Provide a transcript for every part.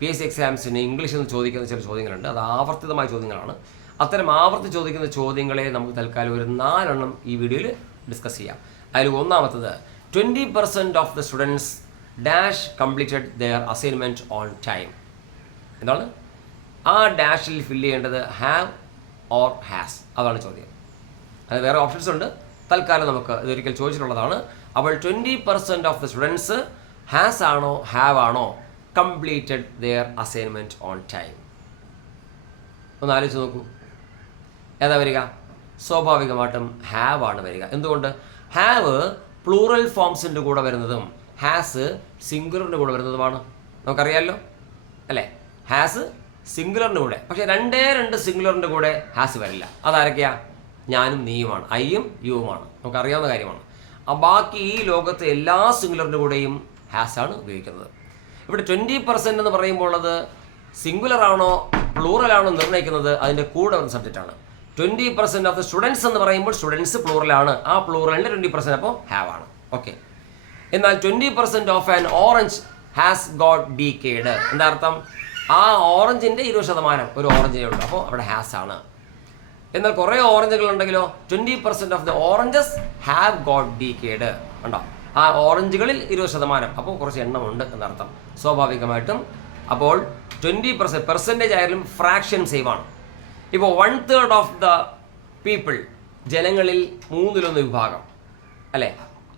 PSC എക്സാംസിന് ഇംഗ്ലീഷിൽ നിന്ന് ചോദിക്കുന്ന ചില ചോദ്യങ്ങളുണ്ട്. അത് ആവർത്തിതമായ ചോദ്യങ്ങളാണ്. അത്തരം ആവർത്തി ചോദിക്കുന്ന ചോദ്യങ്ങളെ നമുക്ക് തൽക്കാലം ഒരു 4 എണ്ണം ഈ വീഡിയോയിൽ ഡിസ്കസ് ചെയ്യാം. അതിൽ ഒന്നാമത്തത് 20% of the students dash completed their assignment on time. എന്താണ് ആ ഡാഷിൽ ഫില്ല് ചെയ്യേണ്ടത്? Have or has. അതാണ് ചോദ്യം. അത് വേറെ ഓപ്ഷൻസ് ഉണ്ട്. തൽക്കാലം നമുക്ക് ഇതൊരിക്കൽ ചോദിച്ചിട്ടുള്ളതാണ്. അപ്പോൾ 20% ഓഫ് ദ സ്റ്റുഡൻസ് ഹാസ് ആണോ ഹാവ് ആണോ completed their assignment on time? ഒന്ന് ആലോചിച്ച് നോക്കൂ. ഏതാ വരിക? സ്വാഭാവികമായിട്ടും ഹാവ് ആണ് വരിക. എന്തുകൊണ്ട്? ഹാവ് പ്ലൂറൽ ഫോംസിൻ്റെ കൂടെ വരുന്നതും ഹാസ് സിംഗുലറിൻ്റെ കൂടെ വരുന്നതുമാണ്. നമുക്കറിയാമല്ലോ അല്ലേ? ഹാസ് സിംഗുലറിൻ്റെ കൂടെ, പക്ഷേ 2 സിംഗുലറിൻ്റെ കൂടെ ഹാസ് വരില്ല. അതാരൊക്കെയാ? ഞാനും നീയുമാണ്, ഐയും യുവുമാണ്. നമുക്കറിയാവുന്ന കാര്യമാണ്. ബാക്കി ഈ ലോകത്തെ എല്ലാ സിംഗുലറിൻ്റെ കൂടെയും ഹാസ് ആണ് ഉപയോഗിക്കുന്നത്. ഇവിടെ 20% എന്ന് പറയുമ്പോൾ അത് സിംഗുലർ ആണോ പ്ലൂറൽ ആണോ നിർണ്ണയിക്കുന്നത് അതിൻ്റെ കൂടെ ഒരു സബ്ജക്റ്റാണ്. 20% ഓഫ് ദ സ്റ്റുഡൻസ് എന്ന് പറയുമ്പോൾ സ്റ്റുഡൻസ് പ്ലൂറലാണ്. ആ പ്ലൂറലിൻ്റെ 20% അപ്പോൾ ഹാവ് ആണ്. ഓക്കെ. എന്നാൽ 20% of an orange has got decade. എന്താ അർത്ഥം? ആ ഓറഞ്ചിൻ്റെ 20% ഒരു ഓറഞ്ചിനേ ഉള്ളൂ, അപ്പോൾ അവിടെ ഹാസ് ആണ്. എന്നാൽ കുറേ ഓറഞ്ചുകൾ ഉണ്ടെങ്കിലോ 20% of the oranges have got decade. ഉണ്ടോ? ആ ഓറഞ്ചുകളിൽ 20%, അപ്പോൾ കുറച്ച് എണ്ണമുണ്ട് എന്നർത്ഥം. സ്വാഭാവികമായിട്ടും അപ്പോൾ 20% പെർസെൻറ്റേജ് ആയാലും ഫ്രാക്ഷൻ സെയിം ആണ്. ഇപ്പോൾ 1/3 ഓഫ് ദ പീപ്പിൾ, ജനങ്ങളിൽ 1/3 വിഭാഗം അല്ലേ?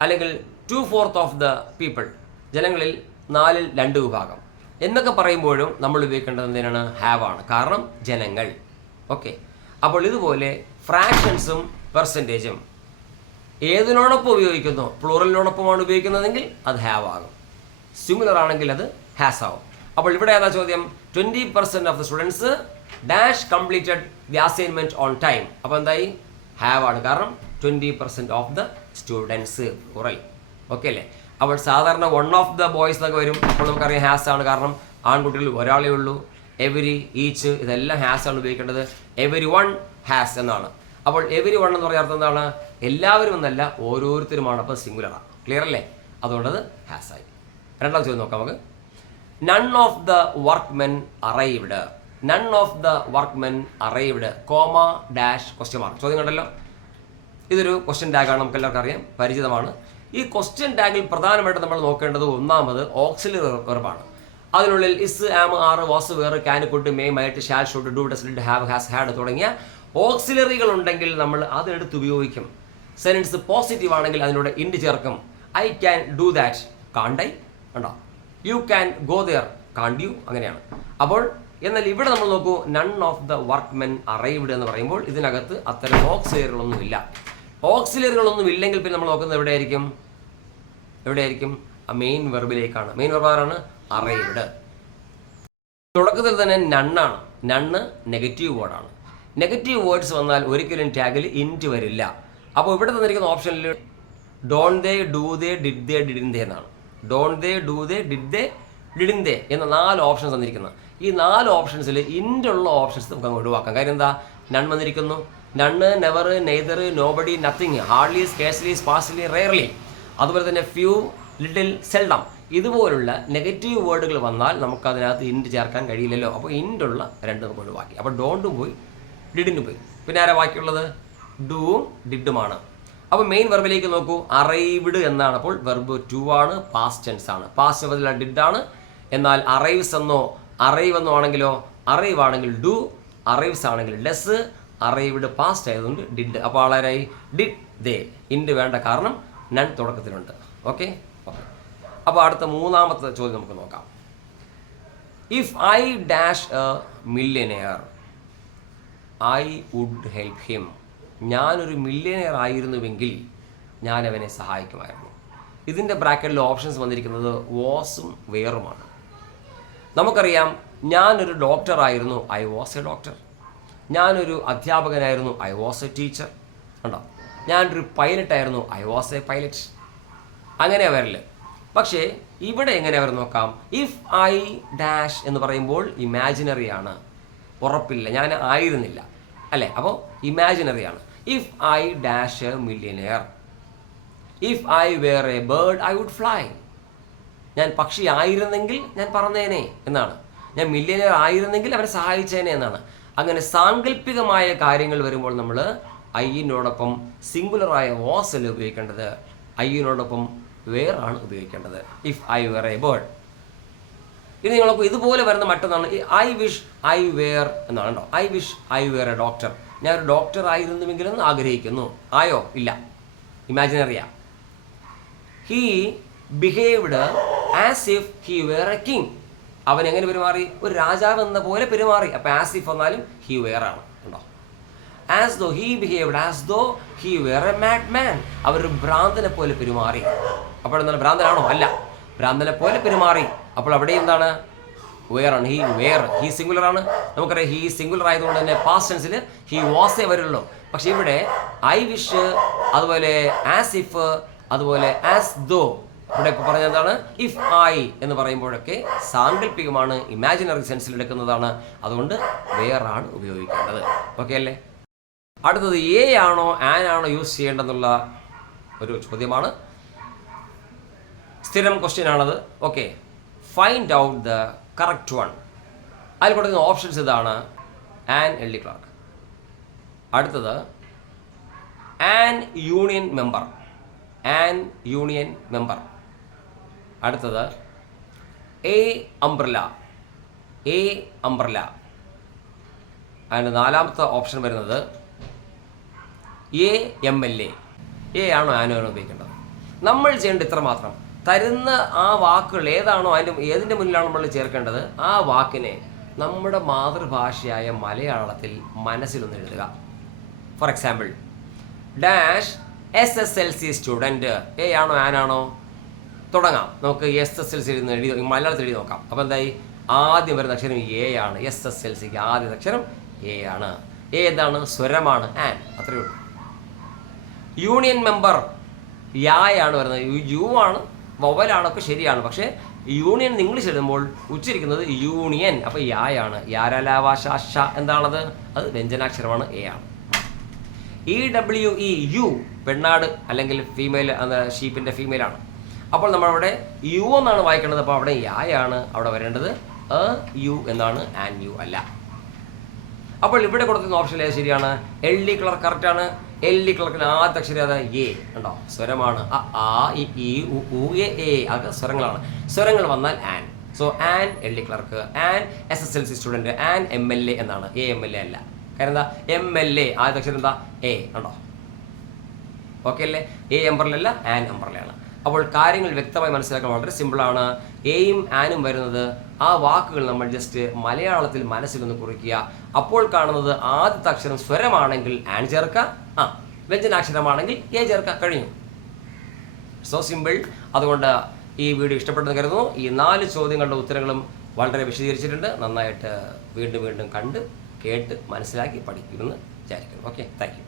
അല്ലെങ്കിൽ 2/4 ഓഫ് ദ പീപ്പിൾ, ജനങ്ങളിൽ 4/2 വിഭാഗം എന്നൊക്കെ പറയുമ്പോഴും നമ്മൾ ഉപയോഗിക്കേണ്ടത് എന്തിനാണ്? ഹാവ് ആണ്. കാരണം ജനങ്ങൾ. ഓക്കെ. അപ്പോൾ ഇതുപോലെ ഫ്രാക്ഷൻസും പെർസെൻറ്റേജും ഏതിനോടൊപ്പം ഉപയോഗിക്കുന്നു? പ്ലൂറലിനോടൊപ്പമാണ് ഉപയോഗിക്കുന്നതെങ്കിൽ അത് ഹാവ് ആകും. സിംഗുലർ ആണെങ്കിൽ അത് ഹാസ് ആവും. അപ്പോൾ ഇവിടെ ഏതാ ചോദ്യം? 20% of the students dash completed the assignment on time. അപ്പോൾ എന്തായി? ഹാവ് ആണ്. കാരണം 20% of the students plural. Okay അല്ലേ? അപ്പോൾ സാധാരണ 1 ഓഫ് ദ ബോയ്സ് എന്നൊക്കെ വരും. അപ്പോൾ നമുക്കറിയാം ഹാസ് ആണ്. കാരണം ആൺകുട്ടികൾ ഒരാളേ ഉള്ളൂ. എവരി, ഈച്ച്, ഇതെല്ലാം ഹാസ് ആണ് ഉപയോഗിക്കേണ്ടത്. എവരി വൺ ഹാസ് എന്നാണ്. അപ്പോൾ എവരി വൺ എന്ന് പറയുന്ന അർത്ഥം എന്താണ്? എല്ലാവരും എന്നല്ല, ഓരോരുത്തരുമാണ്. അപ്പോൾ സിംഗുലറാണ്. ക്ലിയർ അല്ലേ? അതുകൊണ്ടത് ഹാസ് ആയി. രണ്ടാമത്തെ ചോദ്യം നോക്കാം നമുക്ക്. None of the workmen arrived. None of the workmen arrived, comma dash question mark. ചോദ്യം കണ്ടല്ലോ. ഇതൊരു ക്വസ്റ്റ്യൻ ടാഗാണ്, നമുക്ക് എല്ലാവർക്കും അറിയാം, പരിചിതമാണ്. ഈ ക്വസ്റ്റ്യൻ ടാഗിൽ പ്രധാനമായിട്ട് നമ്മൾ നോക്കേണ്ടത് ഒന്നാമത് ഓക്സിലറി വെർബാണ്. അതിനുള്ളിൽ is, am, are, was, were, can, could, may, might, shall, should, do, does, did, have, has, had തുടങ്ങിയ ഓക്സിലറികൾ ഉണ്ടെങ്കിൽ നമ്മൾ അതെടുത്ത് ഉപയോഗിക്കും. സെൻറ്റൻസ് പോസിറ്റീവ് ആണെങ്കിൽ അതിലൂടെ ഇൻഡ് ചേർക്കും. I can do that, can't I ഉണ്ടോ? You can go there, can't you, അങ്ങനെയാണ്. അപ്പോൾ എന്നാൽ ഇവിടെ നമ്മൾ നോക്കൂ, none of the workmen arrived എന്ന് പറയുമ്പോൾ ഇതിനകത്ത് അത്തരം ഓക്സിലറികളൊന്നുമില്ല. ഓക്സിലറികളൊന്നും ഇല്ലെങ്കിൽ പിന്നെ നമ്മൾ നോക്കുന്നത് എവിടെയായിരിക്കും? മെയിൻ വെർബിലേക്കാണ്. മെയിൻ വെർബ് ആരാണ്? അറൈവ്ഡ്. തുടക്കത്തിൽ തന്നെ നണ്ണാണ്. നണ്ണ് നെഗറ്റീവ് വേർഡാണ്. നെഗറ്റീവ് വേർഡ്സ് വന്നാൽ ഒരിക്കലും ടാഗിൽ ഇൻറ്റ് വരില്ല. അപ്പോൾ ഇവിടെ തന്നിരിക്കുന്ന ഓപ്ഷനിൽ don't they, do they, did they, didn't they എന്നാണ്. Don't they, do they, did they, didn't they എന്ന 4 ഓപ്ഷൻസ് തന്നിരിക്കുന്നത്. ഈ 4 ഓപ്ഷൻസിൽ ഇൻറ്റുള്ള ഓപ്ഷൻസ് നമുക്ക് അങ്ങ് ഒഴിവാക്കാം. കാര്യം എന്താ? നൺ വന്നിരിക്കുന്നു. None, never, neither, nobody, nothing, hardly, scarcely, sparsely, rarely, അതുപോലെ തന്നെ ഫ്യൂ, ലിറ്റിൽ, സെൽഡം, ഇതുപോലുള്ള നെഗറ്റീവ് വേർഡുകൾ വന്നാൽ നമുക്കതിനകത്ത് ഇൻറ്റ് ചേർക്കാൻ കഴിയില്ലല്ലോ. അപ്പോൾ ഇൻറ്റുള്ള 2 നമുക്ക് ഒഴിവാക്കി. അപ്പോൾ ഡോണ്ടും പോയി, ഡിഡിനും പോയി. പിന്നെ ആരാ ബാക്കിയുള്ളത്? ഡൂവും ഡിഡുമാണ്. അപ്പോൾ മെയിൻ വെർബിലേക്ക് നോക്കൂ. അറൈവ്ഡ് എന്നാണ്. അപ്പോൾ വെർബ് 2 ആണ്, പാസ്റ്റ് ടെൻസ് ആണ്. പാസ്റ്റ് ബദല ഡിഡാണ്. എന്നാൽ അറൈവ്സ് എന്നോ അറൈവ് എന്നോ ആണെങ്കിലോ, അറൈവ് ആണെങ്കിൽ ഡു, അറൈവ്സ് ആണെങ്കിൽ ഡസ്, അറൈവ്ഡ് പാസ്റ്റ് ആയതുകൊണ്ട് ഡിഡ്. അപ്പോൾ ആളാരായി? Did they. ഇൻഡ് വേണ്ട, കാരണം നൺ തുടക്കത്തിലുണ്ട്. ഓക്കെ. അപ്പോൾ അടുത്ത മൂന്നാമത്തെ ചോദ്യം നമുക്ക് നോക്കാം. If I dash a millionaire I would help him. ഞാനൊരു മില്യനെയർ ആയിരുന്നുവെങ്കിൽ ഞാൻ അവനെ സഹായിക്കുമായിരുന്നു. ഇതിൻ്റെ ബ്രാക്കറ്റിൽ ഓപ്ഷൻസ് വന്നിരിക്കുന്നത് വാസും വെയറുമാണ്. നമുക്കറിയാം, ഞാനൊരു ഡോക്ടറായിരുന്നു, ഐ വാസ് എ ഡോക്ടർ. ഞാനൊരു അധ്യാപകനായിരുന്നു, ഐ വാസ് എ ടീച്ചർ. ഉണ്ടോ? ഞാനൊരു പൈലറ്റായിരുന്നു, ഐ വാസ് എ പൈലറ്റ്. അങ്ങനെയാണ് വരല്. പക്ഷേ ഇവിടെ എങ്ങനെ അവർ നോക്കാം? ഇഫ് ഐ ഡാഷ് എന്ന് പറയുമ്പോൾ ഇമാജിനറി ആണ്, ഉറപ്പില്ല, ഞാൻ ആയിരുന്നില്ല അല്ലേ? അപ്പോൾ ഇമാജിനറി ആണ്. If I dash a millionaire, if I were a bird I would fly. ഞാൻ പക്ഷി ആയിരുന്നെങ്കിൽ ഞാൻ പറന്നേനെ എന്നാണ്. ഞാൻ മില്യനിയർ ആയിരുന്നെങ്കിൽ അവനെ സഹായിച്ചേനെ എന്നാണ്. അങ്ങനെ സാങ്കല്പികമായ കാര്യങ്ങൾ വരുമ്പോൾ നമ്മൾ ഐയിനോടൊപ്പം സിംഗുലറായ വാസ് അല്ല ഉപയോഗിക്കേണ്ടത്, ഐയിനോടൊപ്പം വേർ ആണ് ഉപയോഗിക്കേണ്ടത്. If I were a bird. ഇനി നിങ്ങൾക്ക് ഇതുപോലെ വരുന്ന മറ്റൊന്നാണ് ഐ വിഷ് ഐ വെയർ എന്നാണ് കേട്ടോ. I wish I were a doctor. ഞാനൊരു ഡോക്ടർ ആയിരുന്നുവെങ്കിലും ആഗ്രഹിക്കുന്നു. ആയോ? ഇല്ല, ഇമാജിനറിയാ. He behaved as if he were a king. അവൻ എങ്ങനെ പെരുമാറി? ഒരു രാജാവ് എന്ന പോലെ പെരുമാറി. അപ്പം ആസ് ഇഫ് എന്നാലും ഹി വെയർ ആണ് ഉണ്ടോ. As though he behaved as though he were a mad man. അവരൊരു ഭ്രാന്തനെ പോലെ പെരുമാറി. അപ്പോൾ എന്താണ്? ഭ്രാന്തനാണോ? അല്ല, ഭ്രാന്തനെ പോലെ പെരുമാറി. അപ്പോൾ അവിടെ എന്താണ്? വെയർ ആണ്. He wear. ഹീ സിംഗുലർ ആണ്. നമുക്കറിയാം ഹീ സിംഗുലർ ആയതുകൊണ്ട് തന്നെ പാസ്റ്റ് ടെൻസിൽ ഹീ വാസേ വരുള്ളൂ. പക്ഷെ ഇവിടെ ഐ വിഷ്, അതുപോലെ ആസ് ഇഫ്, അതുപോലെ ആസ് ദോ, ഇവിടെ ഇപ്പോൾ പറഞ്ഞ എന്താണ്? ഇഫ് ഐ എന്ന് പറയുമ്പോഴൊക്കെ സാങ്കല്പികമാണ്, ഇമാജിനറി സെൻസിൽ എടുക്കുന്നതാണ്. അതുകൊണ്ട് വെയർ ആണ് ഉപയോഗിക്കേണ്ടത്. ഓക്കെ അല്ലേ? അടുത്തത് എ ആണോ ആൻ ആണോ യൂസ് ചെയ്യേണ്ടതെന്നുള്ള ഒരു ചോദ്യമാണ്. സ്ഥിരം ക്വസ്റ്റ്യൻ ആണത്. Okay, find out the correct one. അതിൽ കൊടുക്കുന്ന ഓപ്ഷൻസ് ഇതാണ്: ആൻ എൽഡി ക്ലർക്ക്, അടുത്തത് an union member, an union member, അടുത്തത് എ അംബ്രല, എ അംബ്രല. അതിൻ്റെ നാലാമത്തെ ഓപ്ഷൻ വരുന്നത് A M L A. A ആണോ ആനോ ആണോ ഉപയോഗിക്കേണ്ടത്? നമ്മൾ ചെയ്യേണ്ടത് ഇത്ര മാത്രം: തരുന്ന ആ വാക്കുകൾ ഏതാണോ ഏതിൻ്റെ മുന്നിലാണ് നമ്മൾ ചേർക്കേണ്ടത്, ആ വാക്കിനെ നമ്മുടെ മാതൃഭാഷയായ മലയാളത്തിൽ മനസ്സിലൊന്ന് എഴുതുക. For example, dash SSLC student. A ആണോ ആനാണോ? തുടങ്ങാം. നമുക്ക് SSLC എഴുതി മലയാളത്തിൽ എഴുതി നോക്കാം. അപ്പോൾ എന്തായി? ആദ്യം വരുന്ന അക്ഷരം എ ആണ്. SSLCക്ക് ആദ്യത്തെ അക്ഷരം എ ആണ്. എ എന്താണ്? സ്വരമാണ്. ആൻ, അത്രയേ ഉള്ളൂ. യൂണിയൻ മെമ്പർ യായാണ് വരുന്നത്. യു ആണ്, വവലാണൊക്കെ ശരിയാണ്. പക്ഷേ യൂണിയൻ ഇംഗ്ലീഷ് എഴുതുമ്പോൾ ഉച്ചരിക്കുന്നത് യൂണിയൻ. അപ്പോൾ യായാണ്. യാരലാവാശ എന്താണത്? അത് വ്യഞ്ജനാക്ഷരമാണ്. എ ആണ്. EWE യു, പെണ്ണാട് അല്ലെങ്കിൽ ഫീമെയിൽ, ഷീപ്പിൻ്റെ ഫീമെയിലാണ്. അപ്പോൾ നമ്മളവിടെ യു എന്നാണ് വായിക്കേണ്ടത്. അപ്പോൾ അവിടെ യായാണ് അവിടെ വരേണ്ടത്. യു എന്നാണ്, ആൻ യു അല്ല. അപ്പോൾ ഇവിടെ കൊടുക്കുന്ന ഓപ്ഷൻ ഏത് ശരിയാണ്? എൽഡി ക്ലർക്ക് കറക്റ്റാണ്. എൽഡി ക്ലർക്കിന് ആദ്യത്തെ അക്ഷരം അത് എ ഉണ്ടോ? സ്വരമാണ്. ആ ഇ ഈ ഉ എ എ അത് സ്വരങ്ങളാണ്. സ്വരങ്ങൾ വന്നാൽ an. So an എൽഡി clerk, an SSLC student, an MLA എന്നാണ്. എ MLA അല്ല. കാരണം എന്താ? MLA ആദ്യത്തെ അക്ഷരം എന്താ? എ ഉണ്ടോ? ഓക്കെ അല്ലേ? എ അംബ്രലല്ല, ആൻ അംബ്രലയാണ്. അപ്പോൾ കാര്യങ്ങൾ വ്യക്തമായി മനസ്സിലാക്കാൻ വളരെ സിമ്പിളാണ്. എയും ആനും വരുന്നത് ആ വാക്കുകൾ നമ്മൾ ജസ്റ്റ് മലയാളത്തിൽ മനസ്സിലൊന്ന് കുറിക്കുക. അപ്പോൾ കാണുന്നത് ആദ്യത്തെ അക്ഷരം സ്വരമാണെങ്കിൽ ആൻ ചേർക്കുക, വ്യഞ്ജനാക്ഷരമാണെങ്കിൽ എ ചേർക്കുക, കഴിഞ്ഞു. So simple. അതുകൊണ്ട് ഈ വീഡിയോ ഇഷ്ടപ്പെട്ടെന്ന് കരുതുന്നു. ഈ 4 ചോദ്യങ്ങളുടെ ഉത്തരങ്ങളും വളരെ വിശദീകരിച്ചിട്ടുണ്ട്. നന്നായിട്ട് വീണ്ടും വീണ്ടും കണ്ട് കേട്ട് മനസ്സിലാക്കി പഠിക്കുമെന്ന് വിചാരിക്കുന്നു. Okay, thank you.